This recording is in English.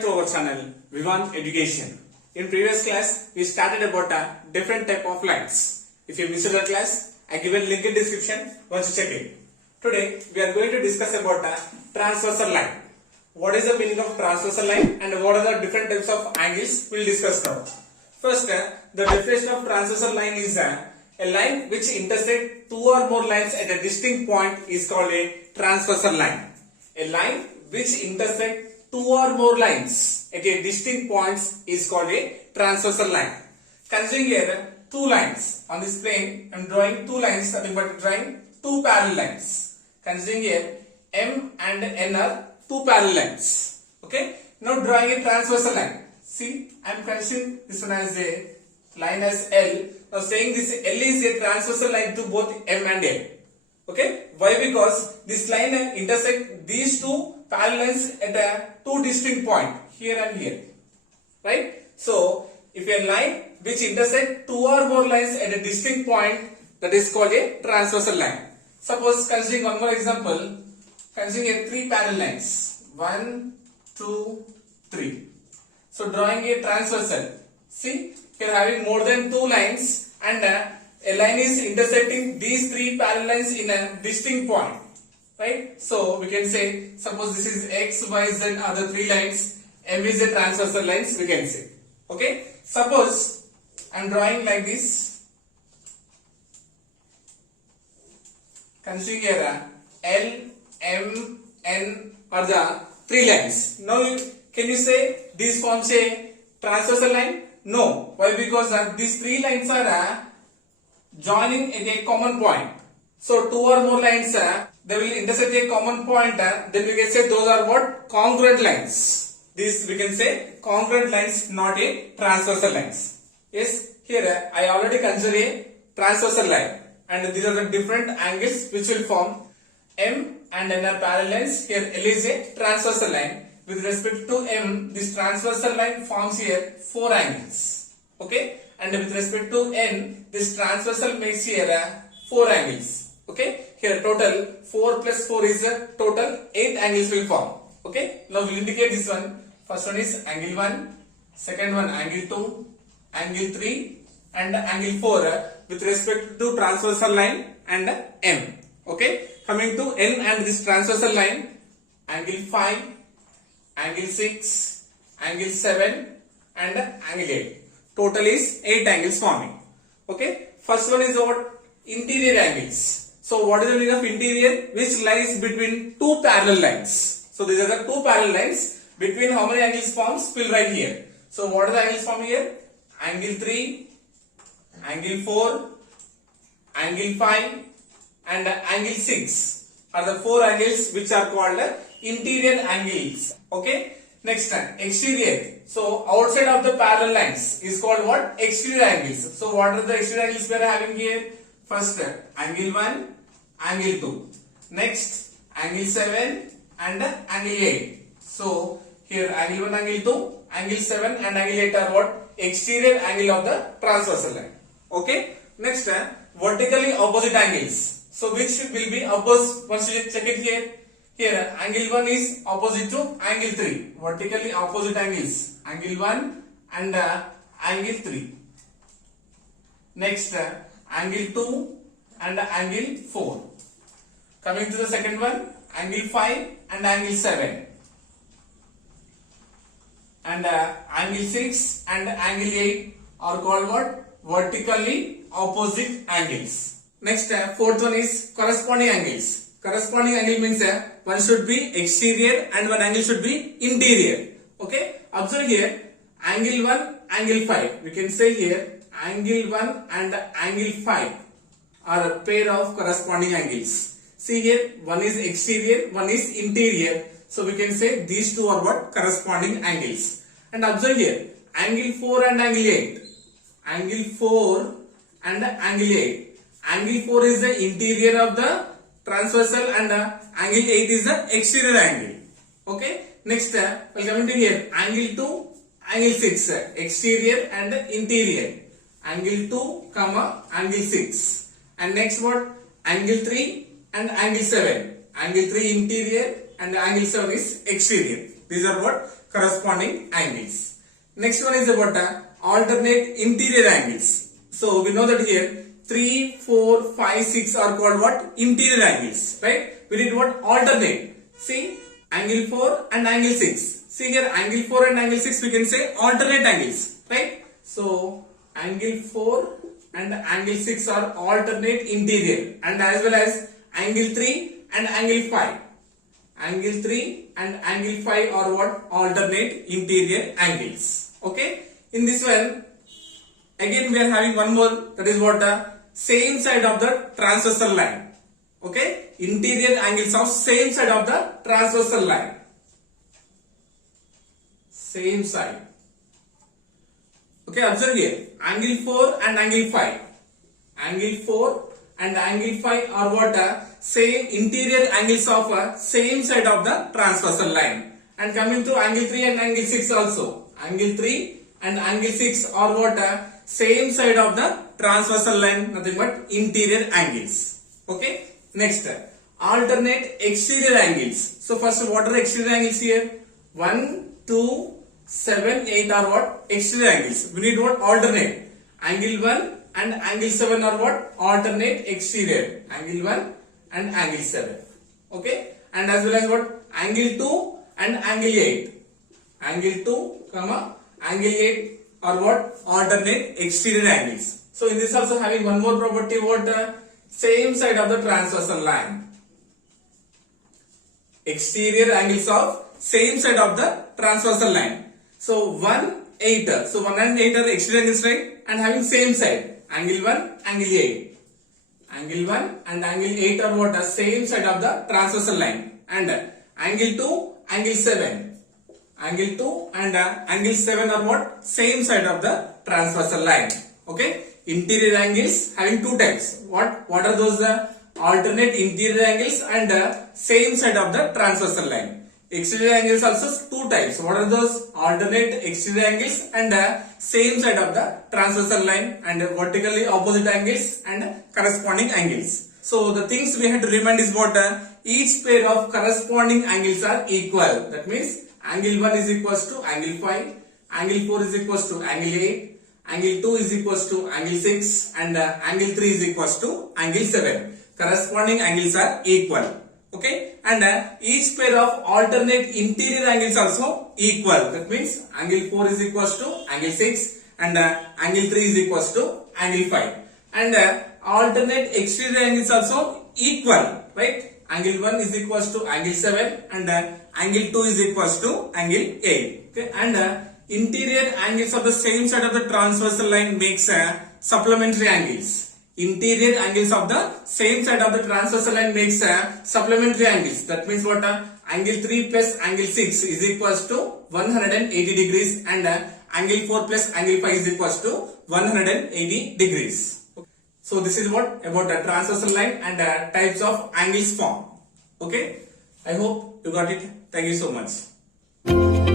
back to our channel Vivan Education. In previous class, we started about a different type of lines. If you missed the class, I given link in description. Once you check it. Today, we are going to discuss about a transversal line. What is the meaning of transversal line and what are the different types of angles? We'll discuss now. First, the definition of transversal line is a line which intersects two or more lines at a distinct point is called a transversal line. A line which intersects two or more lines at a distinct points is called a transversal line. Considering here two lines on this plane, I am drawing two lines, nothing but drawing two parallel lines. Considering here M and N are two parallel lines. Okay. Now drawing a transversal line. See, I am considering this one as a line as L. Now saying this L is a transversal line to both M and N. Okay. Why? Because this line intersect these two parallel lines at two distinct point here and here. Right. So if a line which intersect two or more lines at a distinct point, that is called a transversal line. Suppose considering one more example, considering three parallel lines, 1, 2, 3. So drawing a transversal. See, here having more than two lines and a line is intersecting these three parallel lines in a distinct point. Right? So we can say, suppose this is X, Y, Z are the three lines, M is the transversal lines, we can say. Okay? Suppose I am drawing like this. Considering here L, M, N are the three lines. Now can you say this forms a transversal line? No. Why? Because these three lines are joining at a common point. So two or more lines they will intersect a common point. Then we can say those are what? Congruent lines. These we can say congruent lines, not a transversal lines. Yes, here I already consider a transversal line. And these are the different angles which will form. M and N are parallel lines. Here L is a transversal line. With respect to M, this transversal line forms here four angles. Okay. And with respect to N, this transversal makes here four angles. Okay. Here total 4 plus 4 is a total 8 angles will form. Okay. Now we'll indicate this one. First one is angle 1. Second one angle 2. Angle 3. And angle 4 with respect to transversal line and M. Okay. Coming to N and this transversal line, angle 5, angle 6, angle 7 and angle 8. Total is 8 angles forming. Okay. First one is what? Interior angles. So what is the meaning of interior? Which lies between two parallel lines. So these are the two parallel lines. Between how many angles forms? We'll write here. So what are the angles formed here? Angle 3, angle 4, angle 5 and angle 6 are the four angles which are called interior angles. Okay. Next one, exterior. So outside of the parallel lines is called what? Exterior angles. So what are the exterior angles we are having here? First, angle 1, angle 2. Next, angle 7 and angle 8. So here angle 1, angle 2, angle 7 and angle 8 are what? Exterior angle of the transversal line. Okay. Next, vertically opposite angles. So which will be opposite? Once you check it here. Here angle 1 is opposite to angle 3. Vertically opposite angles. Angle 1 and angle 3. Next, angle 2 and angle 4. Coming to the second one, angle 5 and angle 7. And angle 6 and angle 8 are called what? Vertically opposite angles. Next, fourth one is corresponding angles. Corresponding angle means one should be exterior and one angle should be interior. Okay. Observe here, angle 1, angle 5. We can say here, angle 1 and angle 5 are a pair of corresponding angles. See here, one is exterior, one is interior. So we can say these two are what? Corresponding angles. And observe here, angle 4 and angle 8. Angle 4 and angle 8. Angle 4 is the interior of the transversal and angle 8 is the exterior angle. Okay. Next, we are coming to here, angle 2, angle 6. Exterior and interior. Angle 2, comma, angle 6. And next what? Angle 3 and angle 7. Angle 3 interior and angle 7 is exterior. These are what? corresponding angles. Next one is about alternate interior angles. So we know that here 3, 4, 5, 6 are called what? Interior angles, right? We did what? Alternate. See, angle 4 and angle 6. See here, angle 4 and angle 6 we can say alternate angles, right? So angle 4 and angle 6 are alternate interior, and as well as angle 3 and angle 5. Angle 3 and angle 5 are what? Alternate interior angles. Okay. In this one, again we are having one more, that is what? Same side of the transversal line. Okay. Interior angles of same side of the transversal line. Same side. Okay, observe here. Angle 4 and angle 5. Angle 4 and angle 5 are what? Same interior angles of same side of the transversal line. And coming to angle 3 and angle 6 also. Angle 3 and angle 6 are what? Same side of the transversal line, nothing but interior angles. Okay. Next, alternate exterior angles. So first, what are exterior angles here? 1, 2, 7, 8 are what? Exterior angles. We need what? Alternate. Angle 1 and angle 7 are what? Alternate exterior. Angle 1 and angle 7. Okay. And as well as what? Angle 2 and angle 8. Angle 2, comma, angle 8 are what? Alternate exterior angles. So in this also having one more property, what? Same side of the transversal line. Exterior angles of same side of the transversal line. So 1, 8. So 1 and 8 are exterior angles, right? And having same side. Angle 1, angle 8. Angle 1 and angle 8 are what? Same side of the transversal line. And angle 2, angle 7. Angle 2 and angle 7 are what? Same side of the transversal line. Okay. Interior angles having two types. What are those? Alternate interior angles and same side of the transversal line. Exterior angles also two types. What are those? Alternate exterior angles and same side of the transversal line, and vertically opposite angles and corresponding angles. So the things we have to remind is what? Each pair of corresponding angles are equal. That means angle 1 is equals to angle 5, angle 4 is equals to angle 8, angle 2 is equals to angle 6, and angle 3 is equals to angle 7. Corresponding angles are equal. Okay, and each pair of alternate interior angles also equal. That means angle 4 is equals to angle 6 and angle 3 is equals to angle 5. And alternate exterior angles also equal, right? Angle 1 is equals to angle 7 and angle 2 is equals to angle 8. Okay, and interior angles of the same side of the transversal line makes supplementary angles. Interior angles of the same side of the transversal line makes supplementary angles. That means what? Angle 3 plus angle 6 is equals to 180 degrees and angle 4 plus angle 5 is equals to 180 degrees. So this is what about the transversal line and types of angles form. Okay, I hope you got it. Thank you so much.